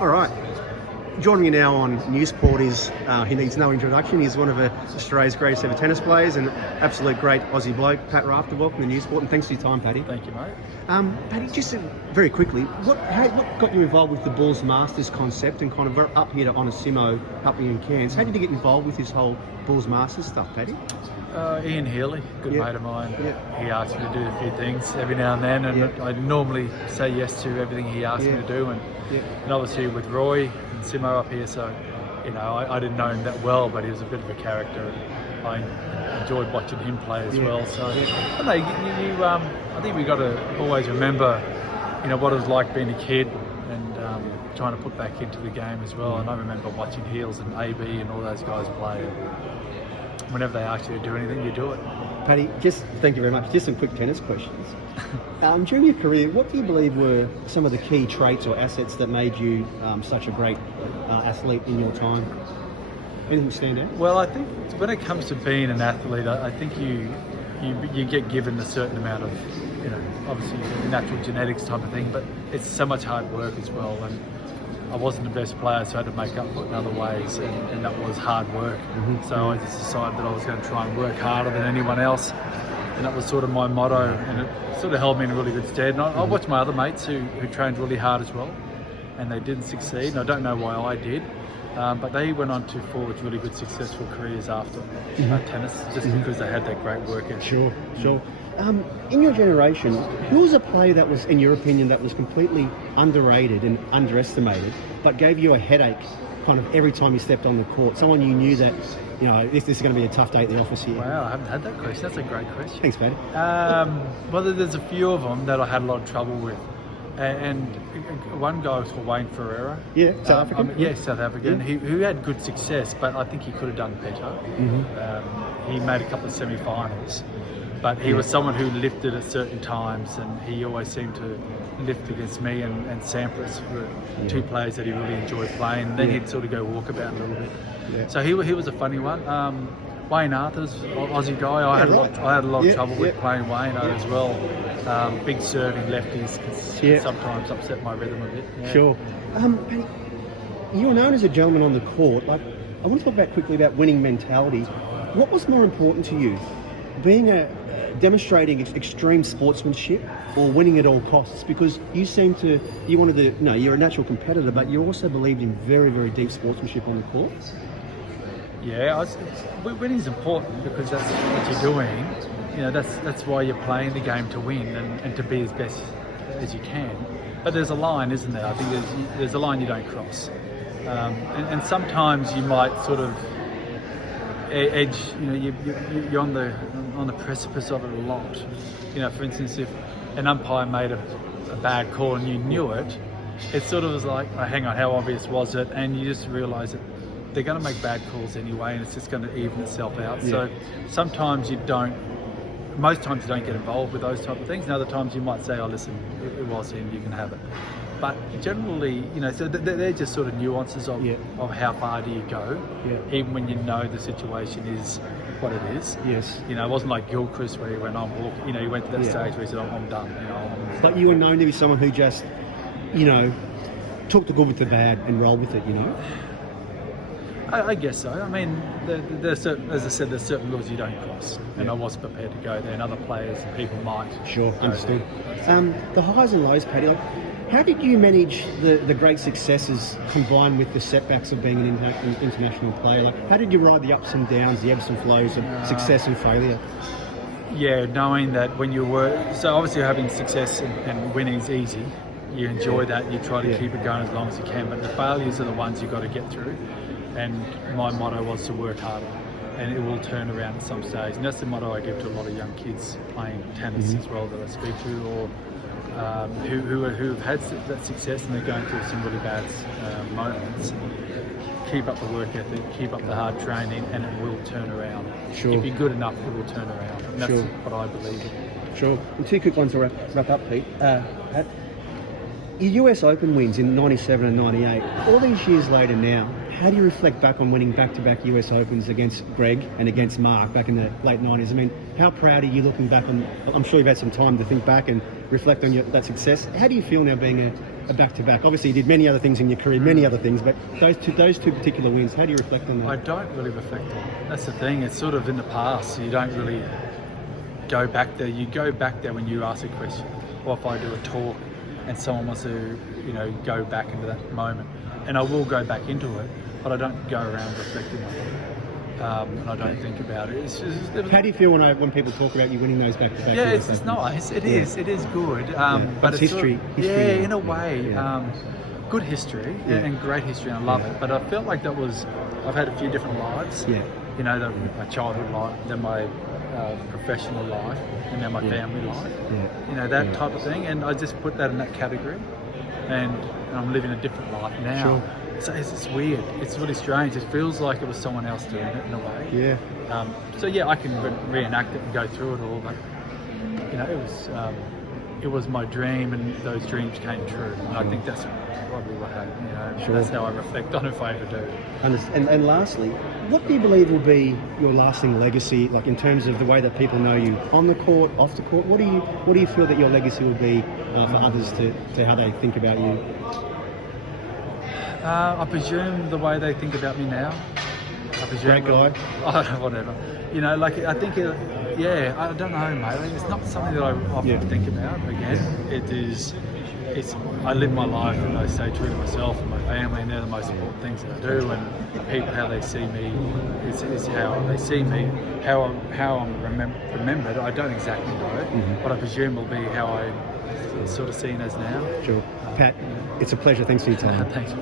All right. Joining me now on Newsport is, he needs no introduction, he's one of Australia's greatest ever tennis players and absolute great Aussie bloke, Pat Rafter. Welcome to Newsport, and thanks for your time, Paddy. Thank you, mate. Paddy, just very quickly, what got you involved with the Bulls Masters concept and kind of up here to Onasimo, up here in Cairns? How did you get involved with this whole Bulls Masters stuff, Paddy? Ian Healy, good mate of mine. Yeah. He asked me to do a few things every now and then, and I normally say yes to everything he asked me to do. And obviously with Roy and Simo up here, so I didn't know him that well, but he was a bit of a character. And I enjoyed watching him play as well. So I think we got to always remember, what it was like being a kid and trying to put back into the game as well. And I remember watching Heels and AB and all those guys play. Whenever they ask you to do anything, you do it. Paddy, thank you very much. Just some quick tennis questions. During your career, what do you believe were some of the key traits or assets that made you such a great athlete in your time? Anything stand out? Well, I think when it comes to being an athlete, I think you get given a certain amount of, obviously natural genetics type of thing, but it's so much hard work as well. And I wasn't the best player, so I had to make up for it in other ways, and that was hard work. So I just decided that I was going to try and work harder than anyone else, and that was sort of my motto, and it sort of held me in really good stead. And I watched my other mates who trained really hard as well, and they didn't succeed, and I don't know why I did, but they went on to forge really good successful careers after tennis, just because they had that great work ethic. Sure. In your generation, who was a player that was, in your opinion, that was completely underrated and underestimated, but gave you a headache kind of every time you stepped on the court? Someone you knew that, this is going to be a tough day at the office here. Wow, I haven't had that question. That's a great question. Thanks, Paddy. Well, there's a few of them that I had a lot of trouble with. And one guy was for Wayne Ferreira. Yeah, South African. South African. Yeah. Who had good success, but I think he could have done better. He made a couple of semi-finals. But he was someone who lifted at certain times, and he always seemed to lift against me and Sampras were two players that he really enjoyed playing. And then he'd sort of go walkabout a little bit. Yeah. So he was a funny one. Wayne Arthur's Aussie guy. I had a lot of trouble with playing Wayne as well. Big serving lefties can sometimes upset my rhythm a bit. Yeah. Sure. Paddy, you were known as a gentleman on the court. I want to talk quickly about winning mentality. What was more important to you? Demonstrating extreme sportsmanship or winning at all costs? Because you're a natural competitor, but you also believed in very, very deep sportsmanship on the court. Yeah, winning's important because that's what you're doing. That's why you're playing the game, to win and to be as best as you can. But there's a line, isn't there? I think there's a line you don't cross. And sometimes you might sort of edge, you're on the precipice of it a lot. For instance, if an umpire made a bad call and you knew it, it sort of was like, oh, hang on, how obvious was it? And you just realise that they're going to make bad calls anyway, and it's just going to even itself out. Yeah. So sometimes most times you don't get involved with those type of things, and other times you might say, oh listen, it was him, you can have it. But generally, so they're just sort of nuances of how far do you go, even when you know the situation is what it is. Yes. It wasn't like Gilchrist where he went on walk. He went to that stage where he said, I'm done. But you were known to be someone who just, took the good with the bad and rolled with it. I guess so. I mean, there's certain, as I said, there's certain rules you don't cross, and I wasn't prepared to go there, and other players and people might. Sure, understood. The highs and lows, Paddy. How did you manage the great successes combined with the setbacks of being an international player? How did you ride the ups and downs, the ebbs and flows of success and failure? Yeah, knowing that when you work, so obviously having success and winning is easy. You enjoy that, you try to keep it going as long as you can, but the failures are the ones you've got to get through. And my motto was to work harder, and it will turn around at some stage. And that's the motto I give to a lot of young kids playing tennis as well that I speak to, or who've had that success and they're going through some really bad moments. Keep up the work ethic, keep up the hard training, and it will turn around. Sure. If you're good enough, it will turn around. And that's what I believe in. Sure. And two quick ones to wrap up, Pete. Pat, your US Open wins in 97 and 98. All these years later now, how do you reflect back on winning back-to-back US Opens against Greg and against Mark back in the late 90s? I mean, how proud are you looking back on? I'm sure you've had some time to think back and reflect on that success. How do you feel now being a back-to-back. Obviously, you did many other things in your career, many other things, but those two particular wins, how do you reflect on I that? don't really reflect on it. That's the thing. It's sort of in the past. So you don't really go back there. You go back there when you ask a question, or if I do a talk and someone wants to, go back into that moment. And I will go back into it, but I don't go around reflecting on it. And I don't think about it. It's just, How do you feel when people talk about you winning those back-to-back? yeah, US it's Opens? nice. It is good. But it's history. Yeah, in a Yeah. way. Yeah. Good history Yeah. and great history, and I love Yeah. it. But I felt like I've had a few different lives. Yeah. My childhood life, then my professional life, and then my family life. Yeah. That type of thing. And I just put that in that category. And I'm living a different life now. Sure. So it's weird. It's really strange. It feels like it was someone else doing it in a way. Yeah. So yeah, I can reenact it and go through it all, but it was my dream, and those dreams came true. And I think that's probably what happened. Sure. That's how I reflect on it if I ever do. And lastly, what do you believe will be your lasting legacy, like in terms of the way that people know you on the court, off the court? What do you feel that your legacy will be for others to how they think about you? I presume the way they think about me now. I presume. Great guy. Whatever. I think, I don't know, mate. It's not something that I often think about. Again, I live my life and I stay true to myself and my family, and they're the most important things that I do. And people, how they see me, is how they see me, how I'm remembered. I don't exactly know, but I presume will be how I sort of seen as now. Sure. Pat, it's a pleasure. Thanks for your time. Thanks.